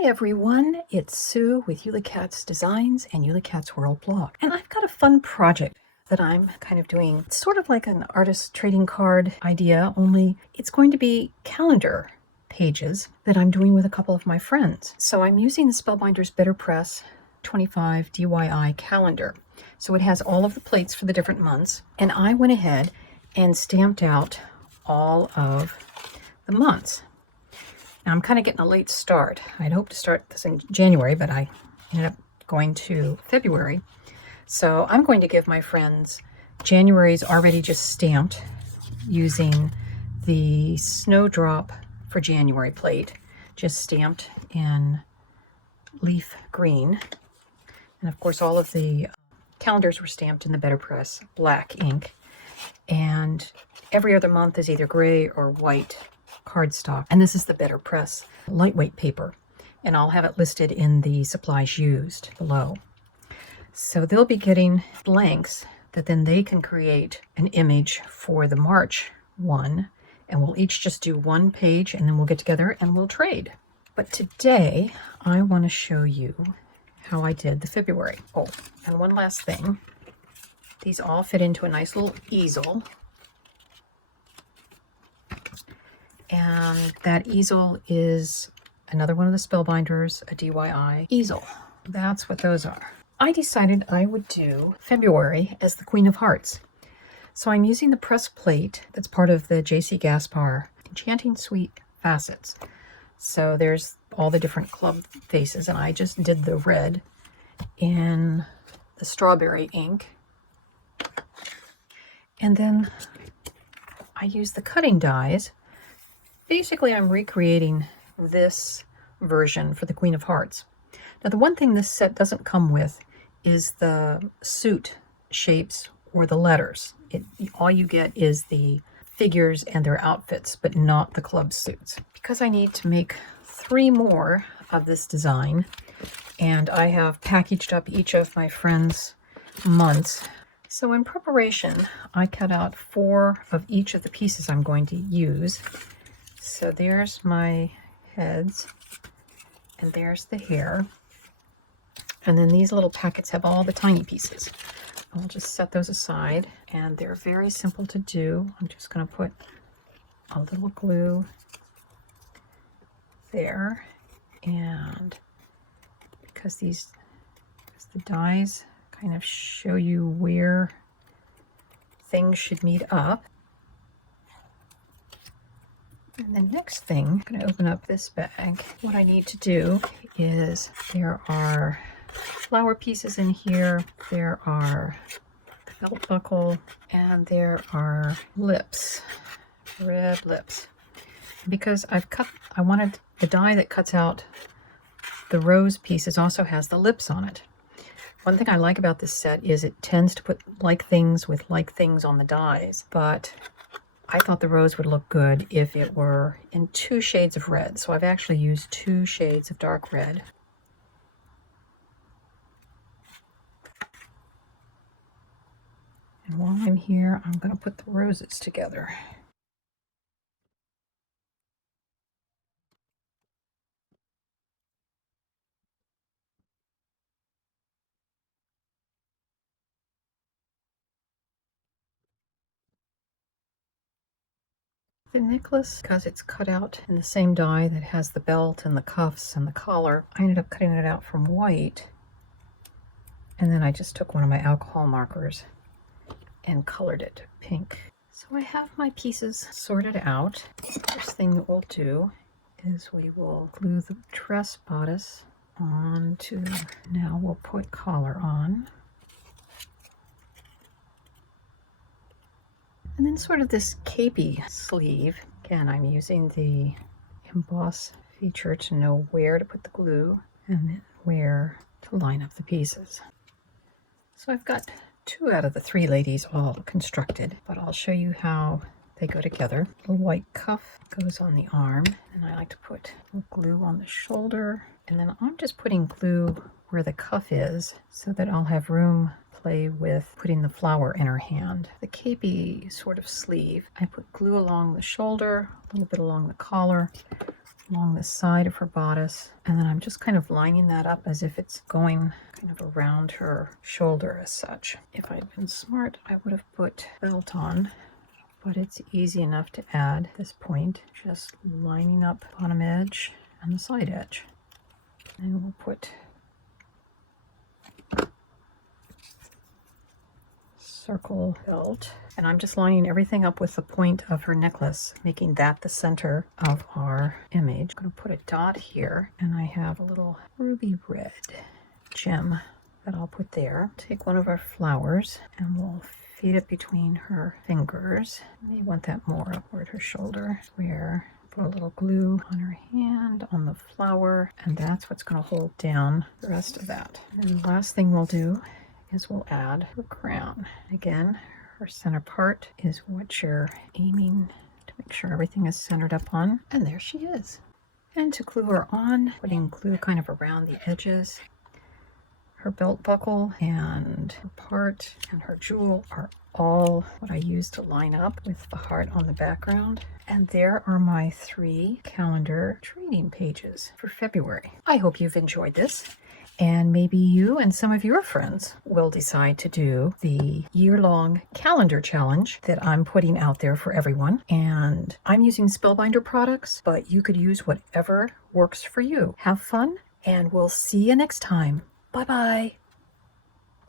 Hi everyone, it's Sue with Ully Cat's Designs and Ully Cat's World blog. And I've got a fun project that I'm kind of doing. It's sort of like an artist trading card idea, only it's going to be calendar pages that I'm doing with a couple of my friends. So I'm using the Spellbinders Better Press 25 DIY calendar. So it has all of the plates for the different months, and I went ahead and stamped out all of the months. Now I'm kind of getting a late start. I'd hoped to start this in January, but I ended up going to February. So I'm going to give my friends January's already just stamped using the Snowdrop for January plate, just stamped in leaf green. And of course all of the calendars were stamped in the Better Press black ink. And every other month is either gray or white cardstock, and this is the Better Press lightweight paper, and I'll have it listed in the supplies used below. So they'll be getting blanks that then they can create an image for the March one, and we'll each just do one page, and then we'll get together and we'll trade. But today I want to show you how I did the February. Oh, and one last thing, these all fit into a nice little easel. And that easel is another one of the Spellbinders, a DIY easel. That's what those are. I decided I would do February as the Queen of Hearts. So I'm using the press plate that's part of the J.C. Gaspar Enchanting Sweet Facets. So there's all the different club faces, and I just did the red in the strawberry ink. And then I used the cutting dies. Basically, I'm recreating this version for the Queen of Hearts. Now, the one thing this set doesn't come with is the suit shapes or the letters. All you get is the figures and their outfits, but not the club suits. Because I need to make 3 more of this design, and I have packaged up each of my friends' months. So in preparation, I cut out 4 of each of the pieces I'm going to use. So there's my heads, and there's the hair. And then these little packets have all the tiny pieces. I'll just set those aside, and they're very simple to do. I'm just going to put a little glue there, and because the dies kind of show you where things should meet up. And the next thing, I'm going to open up this bag. What I need to do is, there are flower pieces in here, there are the belt buckle, and there are lips, red lips. Because I wanted the die that cuts out the rose pieces also has the lips on it. One thing I like about this set is it tends to put like things with like things on the dies, but I thought the rose would look good if it were in 2 shades of red. So I've actually used 2 shades of dark red. And while I'm here, I'm going to put the roses together. The necklace, because it's cut out in the same die that has the belt and the cuffs and the collar, I ended up cutting it out from white, and then I just took one of my alcohol markers and colored it pink. So I have my pieces sorted out. First thing that we'll do is we will glue the dress bodice onto, now we'll put collar on. And then sort of this capey sleeve. Again, I'm using the emboss feature to know where to put the glue and then where to line up the pieces. So I've got 2 out of the 3 ladies all constructed, but I'll show you how they go together. A white cuff goes on the arm, and I like to put glue on the shoulder. And then I'm just putting glue where the cuff is so that I'll have room play with putting the flower in her hand. The capey sort of sleeve, I put glue along the shoulder, a little bit along the collar, along the side of her bodice. And then I'm just kind of lining that up as if it's going kind of around her shoulder as such. If I'd been smart, I would have put belt on, but it's easy enough to add at this point. Just lining up bottom edge and the side edge. And we'll put circle belt, and I'm just lining everything up with the point of her necklace, making that the center of our image. I'm going to put a dot here, and I have a little ruby red gem that I'll put there. Take one of our flowers and we'll feed it between her fingers. You may want that more upward her shoulder, where put a little glue on her hand, on the flower, and that's what's going to hold down the rest of that. And the last thing we'll do is we'll add her crown. Again, her center part is what you're aiming to make sure everything is centered up on. And there she is. And to glue her on, putting glue kind of around the edges. Her belt buckle and her part and her jewel are all what I use to line up with the heart on the background. And there are my 3 calendar trading pages for February. I hope you've enjoyed this. And maybe you and some of your friends will decide to do the year-long calendar challenge that I'm putting out there for everyone. And I'm using Spellbinder products, but you could use whatever works for you. Have fun, and we'll see you next time. Bye-bye.